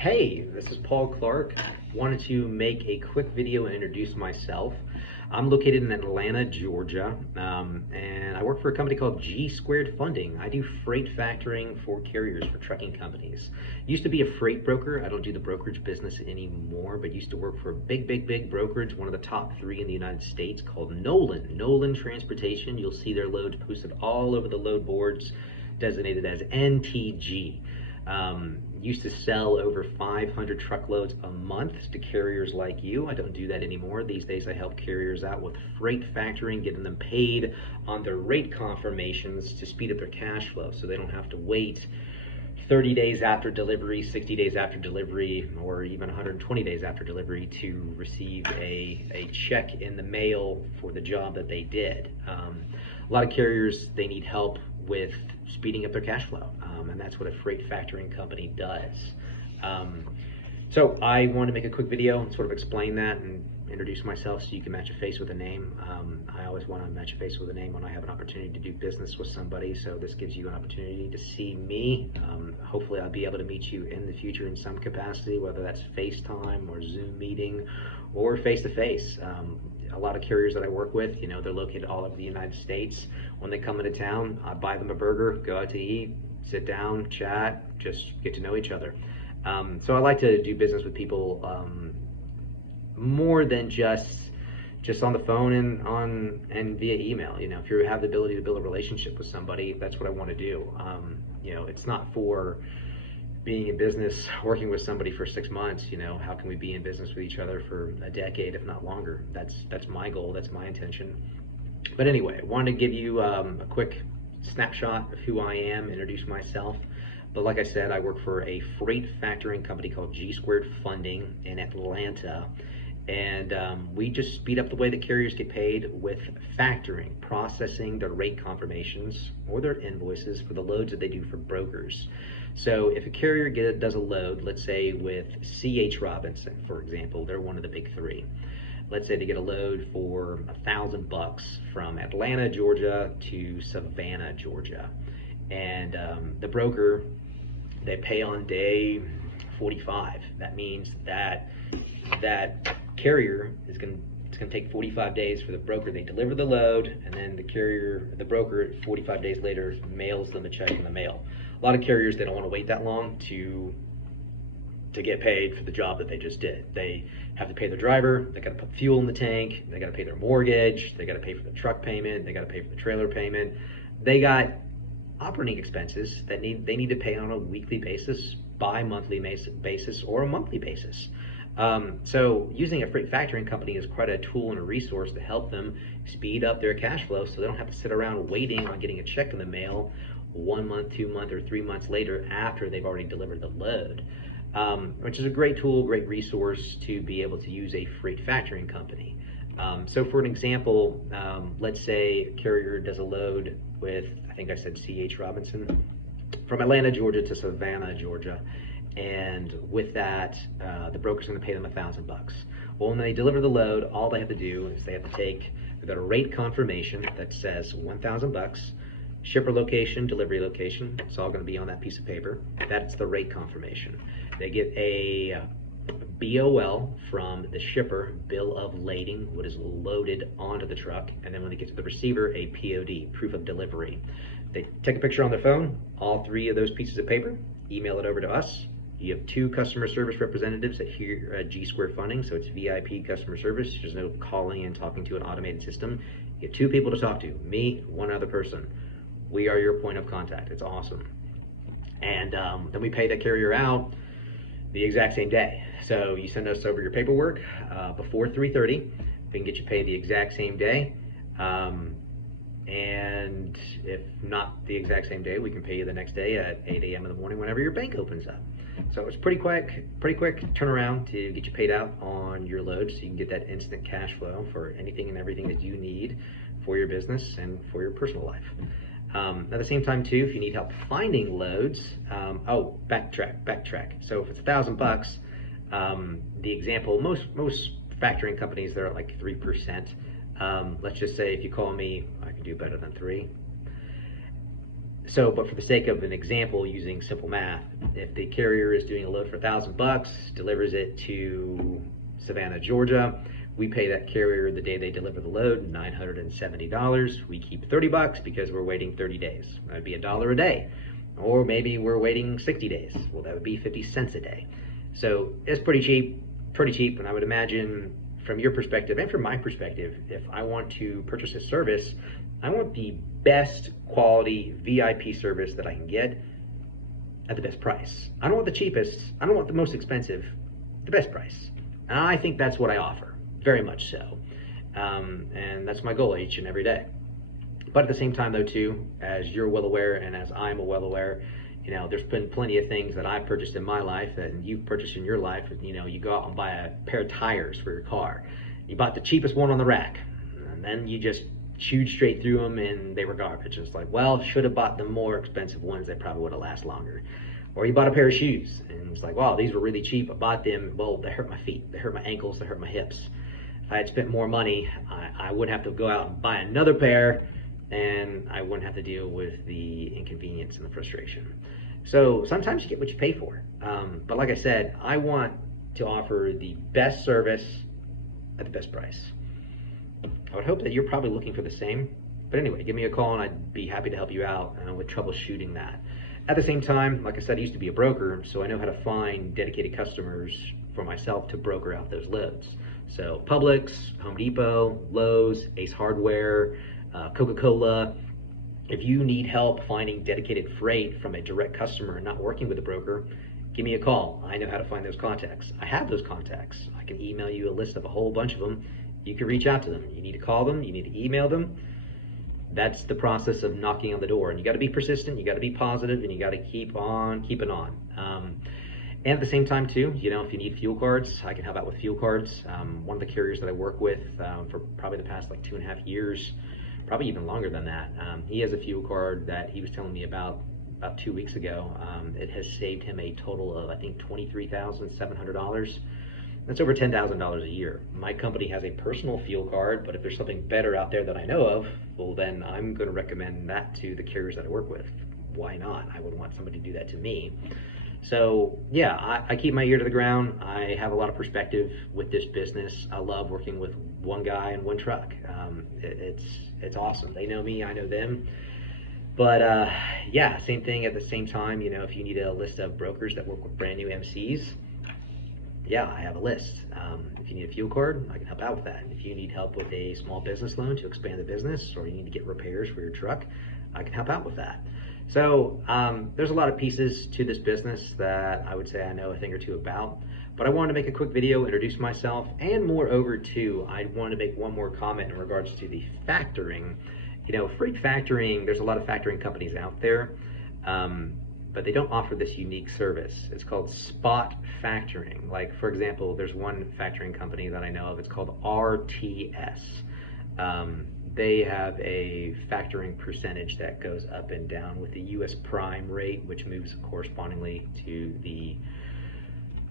Hey, this is Paul Clark. Wanted to make a quick video and introduce myself. I'm located in Atlanta, Georgia, and I work for a company called G Squared Funding. I do freight factoring for carriers for trucking companies. Used to be a freight broker. I don't do the brokerage business anymore, but used to work for a big brokerage, one of the top 3 in the United States, called Nolan Transportation. You'll see their loads posted all over the load boards, designated as NTG. Used to sell over 500 truckloads a month to carriers like you. I don't do that anymore. These days I help carriers out with freight factoring, getting them paid on their rate confirmations to speed up their cash flow so they don't have to wait 30 days after delivery, 60 days after delivery, or even 120 days after delivery to receive a check in the mail for the job that they did. A lot of carriers, they need help with speeding up their cash flow, and that's what a freight factoring company does. So I wanted to make a quick video and sort of explain that and introduce myself so you can match a face with a name. I always want to match a face with a name when I have an opportunity to do business with somebody, so this gives you an opportunity to see me. Hopefully I'll be able to meet you in the future in some capacity, whether that's FaceTime or Zoom meeting or face-to-face. A lot of carriers that I work with, they're located all over the United States. When they come into town, I buy them a burger, go out to eat, sit down, chat, just get to know each other. So I like to do business with people more than just on the phone and via email. If you have the ability to build a relationship with somebody, that's what I want to do. It's not for being in business, working with somebody for 6 months. How can we be in business with each other for a decade, if not longer? That's my goal, that's my intention. But anyway, I wanted to give you a quick snapshot of who I am, introduce myself. But like I said, I work for a freight factoring company called G Squared Funding in Atlanta. And we just speed up the way that carriers get paid with factoring, processing their rate confirmations or their invoices for the loads that they do for brokers. So if a carrier does a load, let's say with C.H. Robinson, for example, they're one of the big 3. Let's say they get a load for $1,000 from Atlanta, Georgia to Savannah, Georgia. And the broker, they pay on day 45. That means that carrier it's going to take 45 days for the broker. They deliver the load, and then the broker 45 days later mails them a check in the mail. A lot of carriers, they don't want to wait that long to get paid for the job that they just did. They have to pay their driver, they got to put fuel in the tank, they got to pay their mortgage, they got to pay for the truck payment, they got to pay for the trailer payment. They got operating expenses that they need to pay on a weekly basis, bi-monthly basis, or a monthly basis. So using a freight factoring company is quite a tool and a resource to help them speed up their cash flow so they don't have to sit around waiting on getting a check in the mail 1 month, 2 months, or 3 months later after they've already delivered the load. Which is a great tool, great resource to be able to use a freight factoring company. So for an example, let's say a carrier does a load with, I think I said C.H. Robinson, from Atlanta, Georgia to Savannah, Georgia. And with that, the broker's going to pay them $1,000. Well, when they deliver the load, all they have to do is they have to take their rate confirmation that says $1,000, shipper location, delivery location. It's all going to be on that piece of paper. That's the rate confirmation. They get a BOL from the shipper, bill of lading, what is loaded onto the truck, and then when they get to the receiver, a POD, proof of delivery. They take a picture on their phone, all 3 of those pieces of paper, email it over to us. You have 2 customer service representatives here at G Square Funding, so it's VIP customer service. There's no calling and talking to an automated system. You have 2 people to talk to, me, 1 other person. We are your point of contact. It's awesome. And then we pay that carrier out the exact same day. So you send us over your paperwork before 3:30. We can get you paid the exact same day. And if not the exact same day, we can pay you the next day at 8 a.m. in the morning whenever your bank opens up. So it's pretty quick turnaround to get you paid out on your load so you can get that instant cash flow for anything and everything that you need for your business and for your personal life. At the same time too, if you need help finding loads, backtrack. So if it's $1,000, the example, most factoring companies, they're at like 3%. Let's just say if you call me, I can do better than 3. But for the sake of an example, using simple math, if the carrier is doing a load for $1,000, delivers it to Savannah, Georgia, we pay that carrier the day they deliver the load, $970. We keep $30 because we're waiting 30 days. That would be $1 a day. Or maybe we're waiting 60 days. Well, that would be 50 cents a day. So it's pretty cheap. And I would imagine from your perspective and from my perspective, if I want to purchase a service, I want the best quality VIP service that I can get at the best price. I don't want the cheapest. I don't want the most expensive, the best price. And I think that's what I offer, very much so. And that's my goal each and every day. But at the same time though too, as you're well aware and as I'm well aware, you know, there's been plenty of things that I've purchased in my life and you've purchased in your life. You know, you go out and buy a pair of tires for your car. You bought the cheapest one on the rack, and then you just chewed straight through them and they were garbage. It's like, well, should have bought the more expensive ones. They probably would have lasted longer. Or you bought a pair of shoes and it's like, wow, these were really cheap. I bought them. Well, they hurt my feet. They hurt my ankles. They hurt my hips. If I had spent more money, I wouldn't have to go out and buy another pair, and I wouldn't have to deal with the inconvenience and the frustration. So sometimes you get what you pay for. But like I said, I want to offer the best service at the best price. I would hope that you're probably looking for the same. But anyway, give me a call and I'd be happy to help you out with troubleshooting that. At the same time, like I said, I used to be a broker, so I know how to find dedicated customers for myself to broker out those loads. So Publix, Home Depot, Lowe's, Ace Hardware, Coca-Cola. If you need help finding dedicated freight from a direct customer and not working with a broker, give me a call. I know how to find those contacts. I have those contacts. I can email you a list of a whole bunch of them. You can reach out to them. You need to call them. You need to email them. That's the process of knocking on the door. And you got to be persistent. You got to be positive, and you got to keep on keeping on. And at the same time too, you know, if you need fuel cards, I can help out with fuel cards. One of the carriers that I work with for probably the past like 2.5 years, probably even longer than that. He has a fuel card that he was telling me about 2 weeks ago. It has saved him a total of, I think, $23,700. That's over $10,000 a year. My company has a personal fuel card, but if there's something better out there that I know of, well, then I'm going to recommend that to the carriers that I work with. Why not? I would want somebody to do that to me. So yeah, I keep my ear to the ground. I have a lot of perspective with this business. I love working with one guy and one truck. It's awesome. They know me, I know them. But yeah, same thing at the same time. You know, if you need a list of brokers that work with brand new MCs, yeah, I have a list. If you need a fuel card, I can help out with that. If you need help with a small business loan to expand the business, or you need to get repairs for your truck, I can help out with that. So there's a lot of pieces to this business that I would say I know a thing or two about, but I wanted to make a quick video, introduce myself, and moreover too, I wanted to make one more comment in regards to the factoring. You know, freight factoring, there's a lot of factoring companies out there, but they don't offer this unique service. It's called spot factoring. Like, for example, there's one factoring company that I know of, it's called RTS. They have a factoring percentage that goes up and down with the US prime rate, which moves correspondingly to the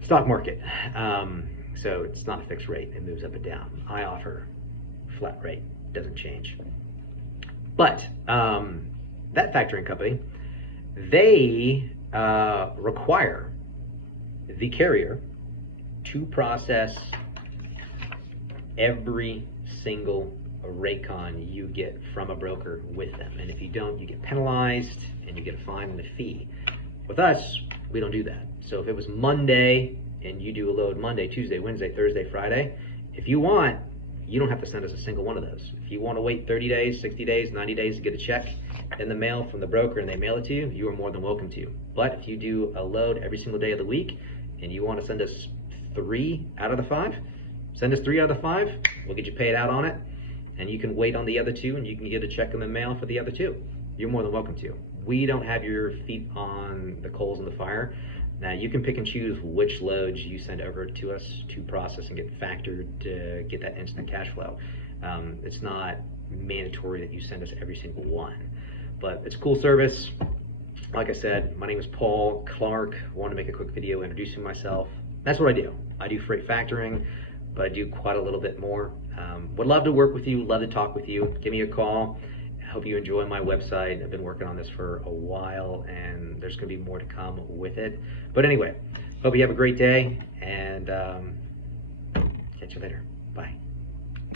stock market. So it's not a fixed rate, it moves up and down. I offer flat rate, doesn't change. But that factoring company, they require the carrier to process every single raycon you get from a broker with them. And if you don't, you get penalized and you get a fine and a fee. With us, we don't do that. So if it was Monday and you do a load Monday, Tuesday, Wednesday, Thursday, Friday, if you want, you don't have to send us a single one of those. If you want to wait 30 days, 60 days, 90 days to get a check in the mail from the broker and they mail it to you, you are more than welcome to. But if you do a load every single day of the week and you want to send us 3 out of the 5, send us 3 out of the 5, we'll get you paid out on it. And you can wait on the other 2 and you can get a check in the mail for the other 2. You're more than welcome to. We don't have your feet on the coals in the fire. Now you can pick and choose which loads you send over to us to process and get factored to get that instant cash flow. It's not mandatory that you send us every single one, but it's a cool service. Like I said, my name is Paul Clark. I want to make a quick video introducing myself. That's what I do. I do freight factoring, but I do quite a little bit more. Would love to work with you, love to talk with you. Give me a call. hope you enjoy my website. I've been working on this for a while, and there's going to be more to come with it. But anyway, hope you have a great day, and catch you later. Bye.